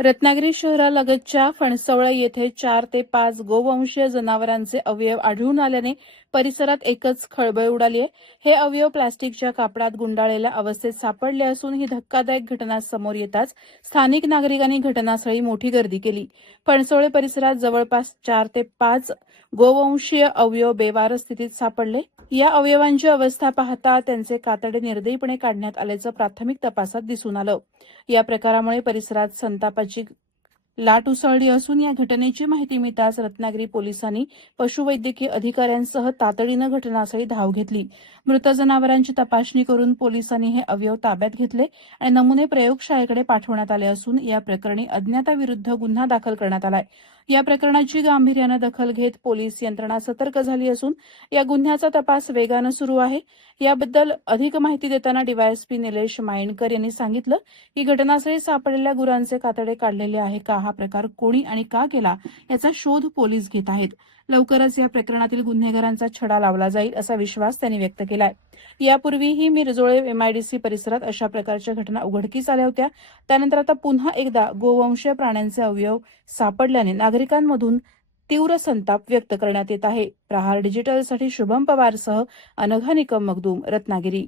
रत्नागिरी शहरालगतच्या फणसवळ येथे 4 ते 5 गोवंशीय जनावरांचे अवयव आढळून आल्याने परिसरात एकच खळबळ उडाली आहे. हे अवयव प्लास्टिकच्या कापडात गुंडाळलेल्या अवस्थेत सापडले असून ही धक्कादायक घटना समोर येताच स्थानिक नागरिकांनी घटनास्थळी मोठी गर्दी केली. फणसवळे परिसरात जवळपास 4 ते 5 गोवंशीय अवयव बेवारस स्थितीत सापडले. या अवयवांची अवस्था पाहता त्यांचे कातडे निर्दयीपणे काढण्यात आल्याचं प्राथमिक तपासात दिसून आलं. या प्रकारामुळे परिसरात संतापाची लाट उसळली असून या घटनेची माहिती मिळताच रत्नागिरी पोलिसांनी पशुवैद्यकीय अधिकाऱ्यांसह तातडीनं घटनास्थळी धाव घेतली. मृत जनावरांची तपासणी करून पोलिसांनी हे अवयव ताब्यात घेतले आणि नमुने प्रयोगशाळेकडे पाठवण्यात आले असून या प्रकरणी अज्ञाताविरुद्ध गुन्हा दाखल करण्यात आलाय. या प्रकरणाची गांभीर्यानं दखल घेत पोलीस यंत्रणा सतर्क झाली असून या गुन्ह्याचा तपास वेगानं सुरू आहे. याबद्दल अधिक माहिती देताना डीवायएसपी निलेश मायणकर यांनी सांगितलं की घटनास्थळी सापडलेल्या गुरांचे कातडे काढलेले आहे का, हा प्रकार कोणी आणि का केला याचा शोध पोलीस घेत आहेत. लवकरच या प्रकरणातील गुन्हेगारांचा छडा लावला जाईल असा विश्वास त्यांनी व्यक्त केलाय. यापूर्वीही मिरजोळे एमआयडीसी परिसरात अशा प्रकारच्या घटना उघडकीस आल्या होत्या. त्यानंतर आता पुन्हा एकदा गोवंशीय प्राण्यांचे अवयव सापडल्याने नागरिकांमधून तीव्र संताप व्यक्त करण्यात येत आहे. प्रहार डिजिटलसाठी शुभम पवारसह अनघा निकम मगदूम, रत्नागिरी.